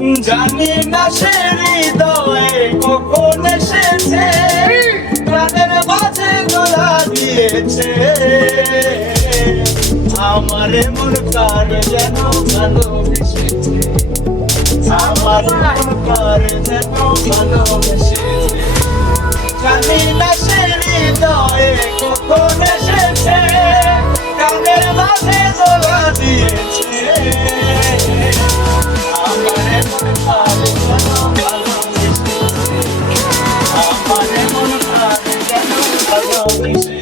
জানি না সে হৃদয়ে কখন এসেছে, প্রাণের মাঝে গলা দিয়েছে। আমার মন কার যেন ভালোবেসেছে, আমার মন কার যেন ভালোবেসেছে। জানি না সে হৃদয়ে কখন এসেছে, প্রাণের মাঝে গলা দিয়েছে। আমার মন কার যেন ভালোবেসেছে, আমার মন কার যেন ভালোবেসেছে।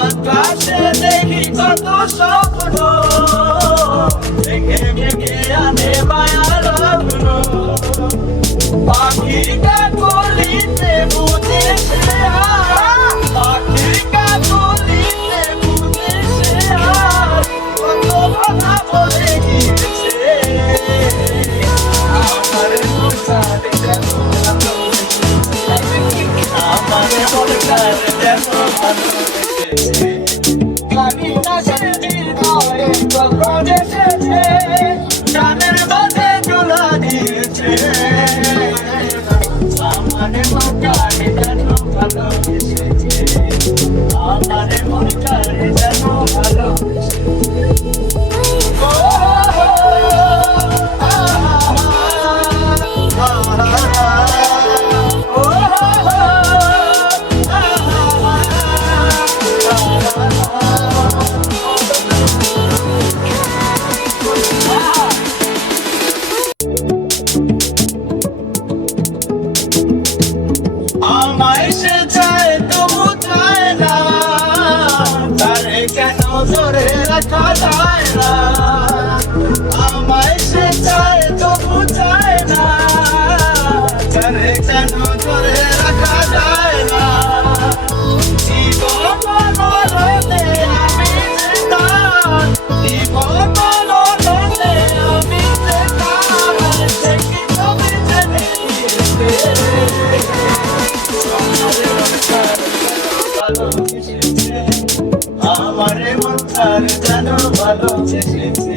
আকাশে দেখি কত স্বপ্ন, দেখে দেখে আনে মায়া লগ্ন। পাখির কাকলিতে বুঝেছে, পাখির কাকলিতে বুঝেছে কত কথা বলে গিয়েছে। আমার মন কার যেন ভালোবেসেছে, আমার মন কার যেন ভালোবেসেছে। জানি না সে হৃদয়ে কখন এসেছে, প্রাণের মাঝে গলা দিয়েছে। আমার মন কার যেন ভালোবেসেছে, আমার মন কার যেন ভালোবেসেছে। আমায় সে চায় তবু চায় না, তারে কেন ধরে রাখা যায় না। আমায় সে চায় তবু চায় না, তারে কেন ধরে রাখা যায় না। জীবন বলতে আমি যে তার, জীবন বলতে আমি যে তার, সে কি তবে জেনে নিয়েছে। আমার মন কার যেন ভালোবেসেছে।